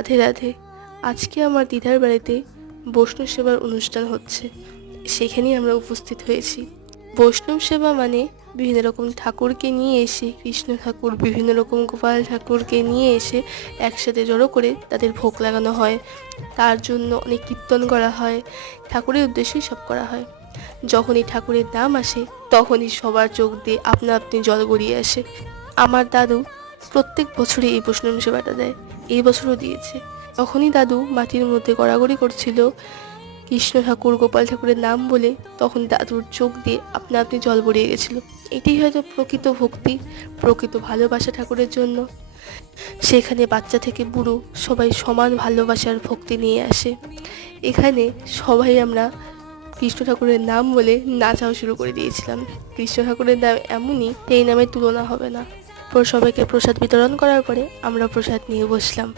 রাধে রাধে। আজকে আমার দিদার বাড়িতে বৈষ্ণব সেবার অনুষ্ঠান হচ্ছে, সেখানেই আমরা উপস্থিত হয়েছি। বৈষ্ণব সেবা মানে বিভিন্ন রকম ঠাকুরকে নিয়ে এসে, কৃষ্ণ ঠাকুর, বিভিন্ন রকম গোপাল ঠাকুরকে নিয়ে এসে একসাথে জড়ো করে তাদের ভোগ লাগানো হয়। তার জন্য অনেক কীর্তন করা হয়, ঠাকুরের উদ্দেশ্যেই সব করা হয়। যখনই ঠাকুরের নাম আসে তখনই সবার চোখ দিয়ে আপনা আপনি জল গড়িয়ে আসে। আমার দাদু প্রত্যেক বছরই এই বৈষ্ণব সেবাটা দেয়, এই বছরও দিয়েছে। তখনই দাদু মাটির মধ্যে গড়াগড়ি করছিল কৃষ্ণ ঠাকুর, গোপাল ঠাকুরের নাম বলে, তখন দাদুর চোখ দিয়ে আপনা আপনি জল গড়িয়ে গেছিল। এটাই হয়তো প্রকৃত ভক্তি, প্রকৃত ভালোবাসা ঠাকুরের জন্য। সেখানে বাচ্চা থেকে বুড়ো সবাই সমান ভালোবাসার ভক্তি নিয়ে আসে। এখানে সবাই আমরা কৃষ্ণ ঠাকুরের নাম বলে নাচাও শুরু করে দিয়েছিলাম। কৃষ্ণ ঠাকুরের নাম এমনই, এই নামের তুলনা হবে না। সবাইকে প্রসাদ বিতরণ করার পরে আমরা প্রসাদ নিয়ে বসলাম।